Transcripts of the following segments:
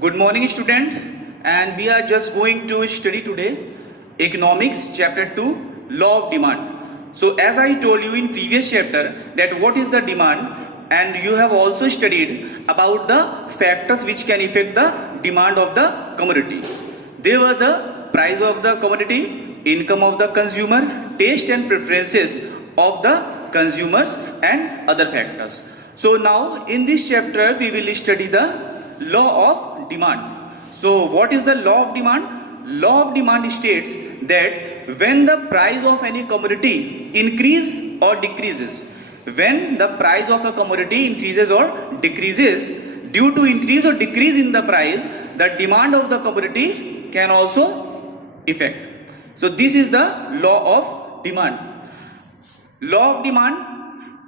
Good morning, student, and we are just going to study today economics chapter 2 law of demand. So as I told you in previous chapter that what is the demand, and you have also studied about the factors which can affect the demand of the commodity. They were the price of the commodity, income of the consumer, taste and preferences of the consumers and other factors. So now in this chapter we will study the law of demand. So what is the law of demand? Law of demand states that when the price of any commodity increase or decreases, when the price of a commodity increases or decreases, due to increase or decrease in the price, the demand of the commodity can also affect. So this is the law of demand. Law of demand,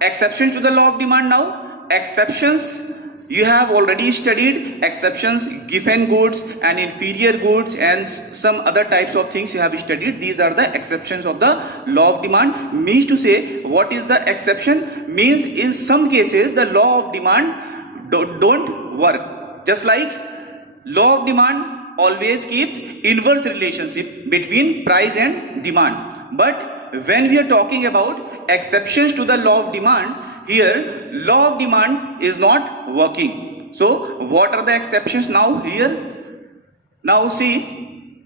exceptions to the law of demand now. Exceptions, you have already studied exceptions, given goods and inferior goods and some other types of things you have studied. These are the exceptions of the law of demand. Means to say, what is the exception? Means in some cases the law of demand don't work. Just like law of demand always keeps inverse relationship between price and demand. But when we are talking about exceptions to the law of demand, here law of demand is not working. So what are the exceptions now here? Now see,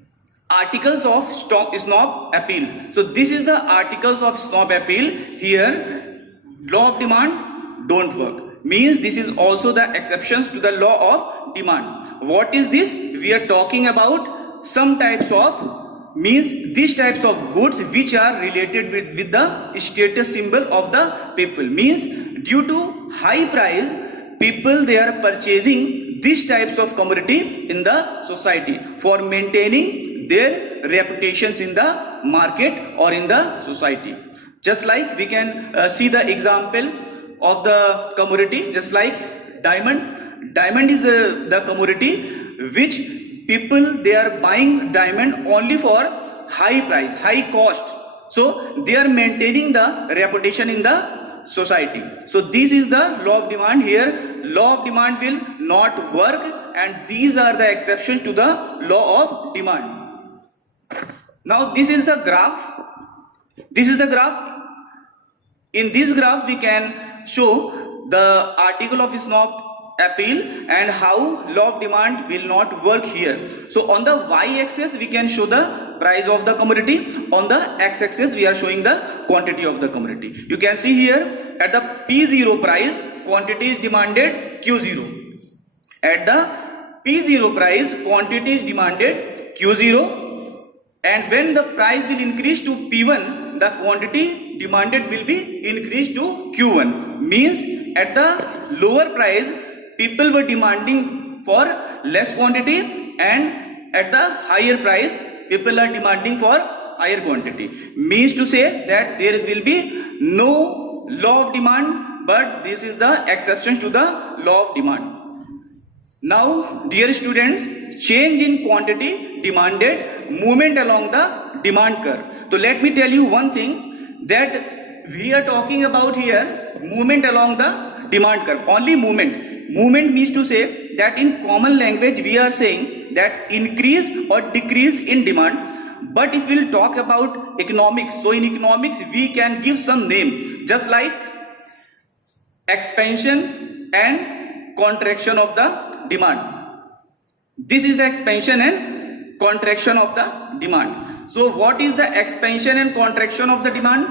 articles of snob appeal. So this is the articles of snob appeal. Here law of demand don't work. Means this is also the exceptions to the law of demand. What is this? We are talking about some types of, means these types of goods which are related with the status symbol of the people. Means due to high price, people they are purchasing these types of commodity in the society for maintaining their reputations in the market or in the society. Just like we can see the example of the commodity, just like diamond. Diamond is the commodity which people they are buying diamond only for high price, high cost. So they are maintaining the reputation in the society. So this is the law of demand. Here law of demand will not work, and these are the exceptions to the law of demand. Now this is the graph. This is the graph. In this graph we can show the article of snob appeal and how law of demand will not work here. So on the y-axis we can show the price of the commodity. On the x-axis we are showing the quantity of the commodity. You can see here at the P0 price, quantity is demanded Q0. At the P0 price, quantity is demanded Q0. And when the price will increase to P1, the quantity demanded will be increased to Q1. Means at the lower price, people were demanding for less quantity, and at the higher price, people are demanding for higher quantity. Means to say that there will be no law of demand, but this is the exception to the law of demand. Now, dear students, change in quantity demanded, movement along the demand curve. So let me tell you one thing, that we are talking about here movement along the demand curve. Only movement. Movement means to say that in common language we are saying that increase or decrease in demand. But if we will talk about economics, so in economics we can give some name, just like expansion and contraction of the demand. This is the expansion and contraction of the demand. So what is the expansion and contraction of the demand?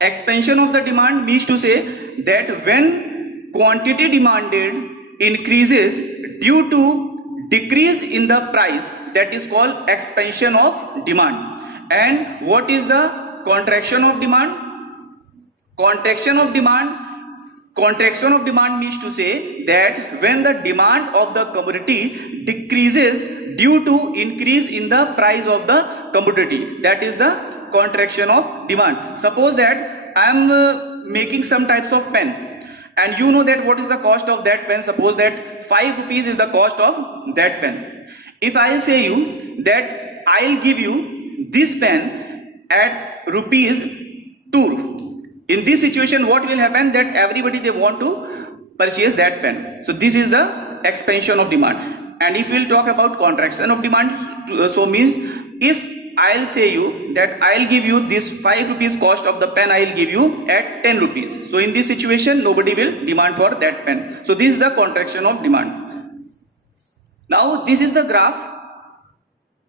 Expansion of the demand means to say that when quantity demanded increases due to decrease in the price, that is called expansion of demand. And what is the contraction of demand? Contraction of demand means to say that when the demand of the commodity decreases due to increase in the price of the commodity, that is the contraction of demand. Suppose that I am making some types of pen, and you know that what is the cost of that pen. Suppose that 5 rupees is the cost of that pen. If I say you that I'll give you this pen at rupees 2, in this situation what will happen, that everybody they want to purchase that pen. So this is the expansion of demand. And if we'll talk about contraction of demand, so means if I'll say you that I'll give you this 5 rupees cost of the pen, I'll give you at 10 rupees. So in this situation, nobody will demand for that pen. So this is the contraction of demand. Now this is the graph.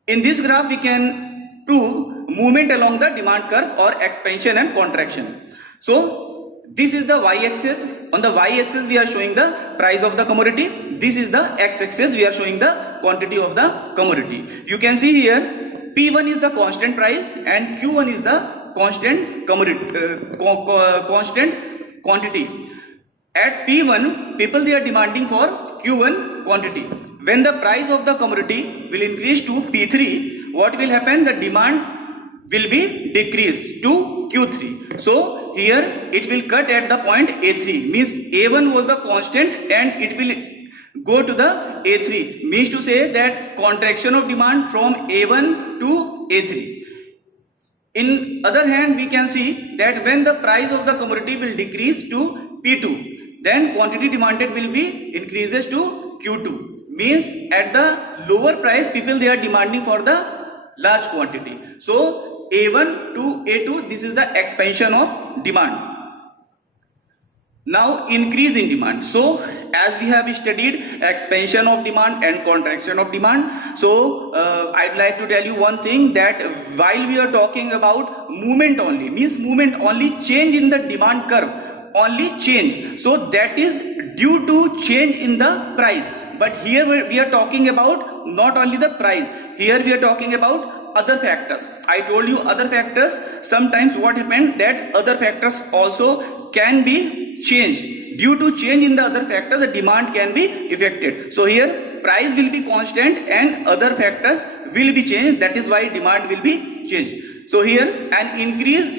In this graph, we can prove movement along the demand curve or expansion and contraction. So this is the y-axis. On the y-axis, we are showing the price of the commodity. This is the x-axis. We are showing the quantity of the commodity. You can see here, P1 is the constant price and Q1 is the constant commodity, constant quantity. At P1, people they are demanding for Q1 quantity. When the price of the commodity will increase to P3, what will happen? The demand will be decreased to Q3. So here it will cut at the point A3. Means A1 was the constant and it will go to the A3. Means to say that contraction of demand from A1 to A3. In other hand, we can see that when the price of the commodity will decrease to P2, then quantity demanded will be increases to Q2. Means at the lower price, people they are demanding for the large quantity. So A1 to A2, this is the expansion of demand. Now increase in demand. So as we have studied expansion of demand and contraction of demand, so I'd like to tell you one thing, that while we are talking about movement only, means movement only, change in the demand curve, only change. So that is due to change in the price. But here we are talking about not only the price, here we are talking about other factors. I told you other factors. Sometimes what happens that other factors also can be changed. Due to change in the other factors, the demand can be affected. So here price will be constant and other factors will be changed. That is why demand will be changed. So here an increase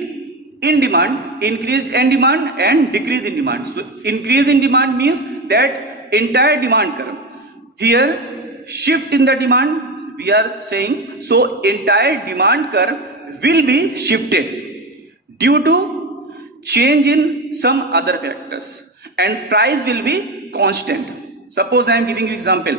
in demand, increase in demand and decrease in demand. So increase in demand means that entire demand curve. Here shift in the demand we are saying, so entire demand curve will be shifted due to change in some other factors and price will be constant. Suppose I am giving you example.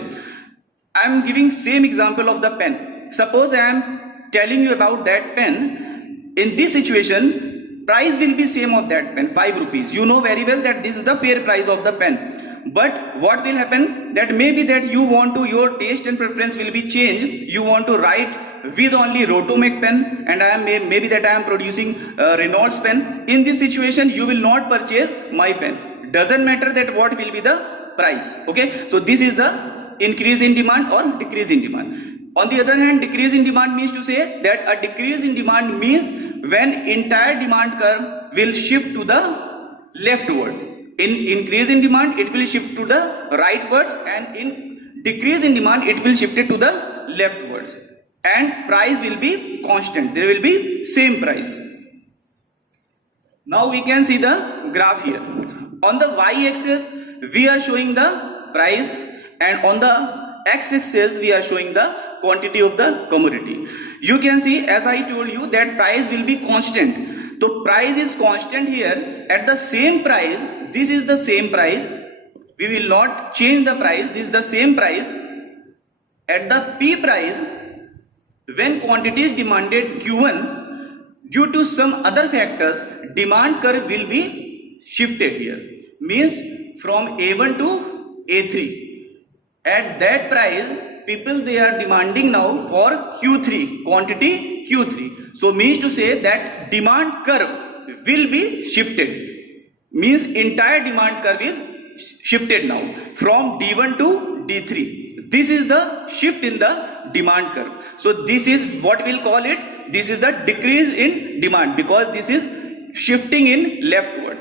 I am giving same example of the pen. Suppose I am telling you about that pen. In this situation, price will be same of that pen, 5 rupees. You know very well that this is the fair price of the pen. But what will happen, that maybe that you want to, your taste and preference will be changed. You want to write with only Rotomec pen and I am maybe that I am producing Reynolds pen. In this situation, you will not purchase my pen. Doesn't matter that what will be the price. Okay, so this is the increase in demand or decrease in demand. On the other hand, decrease in demand means to say that a decrease in demand means when entire demand curve will shift to the leftward. In increase in demand, it will shift to the rightwards, and in decrease in demand, it will shift it to the leftwards. And price will be constant. There will be same price. Now we can see the graph here. On the y-axis, we are showing the price, and on the x-axis, we are showing the quantity of the commodity. You can see, as I told you, that price will be constant. So price is constant here. At the same price, this is the same price. We will not change the price. This is the same price. At the P price, when quantity is demanded Q1, due to some other factors, demand curve will be shifted here. Means from A1 to A3. At that price, people they are demanding now for Q3, quantity Q3. So means to say that demand curve will be shifted. Means entire demand curve is shifted now from D1 to D3. This is the shift in the demand curve. So this is what we'll call it. This is the decrease in demand because this is shifting in leftward.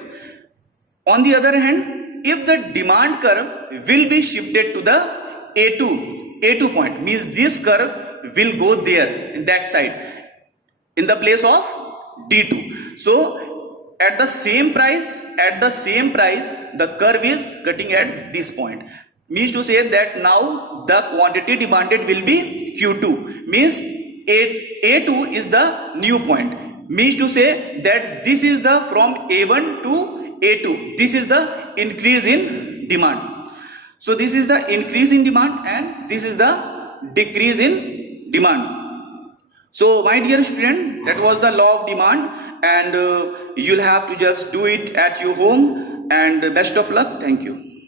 On the other hand, if the demand curve will be shifted to the A2 point, means this curve will go there in that side in the place of D2. So at the same price, the curve is cutting at this point. Means to say that now the quantity demanded will be Q2. Means A2 is the new point. Means to say that this is the from A1 to A2. This is the increase in demand. So this is the increase in demand and this is the decrease in demand. So my dear student, that was the law of demand, and you'll have to just do it at your home, and best of luck. Thank you.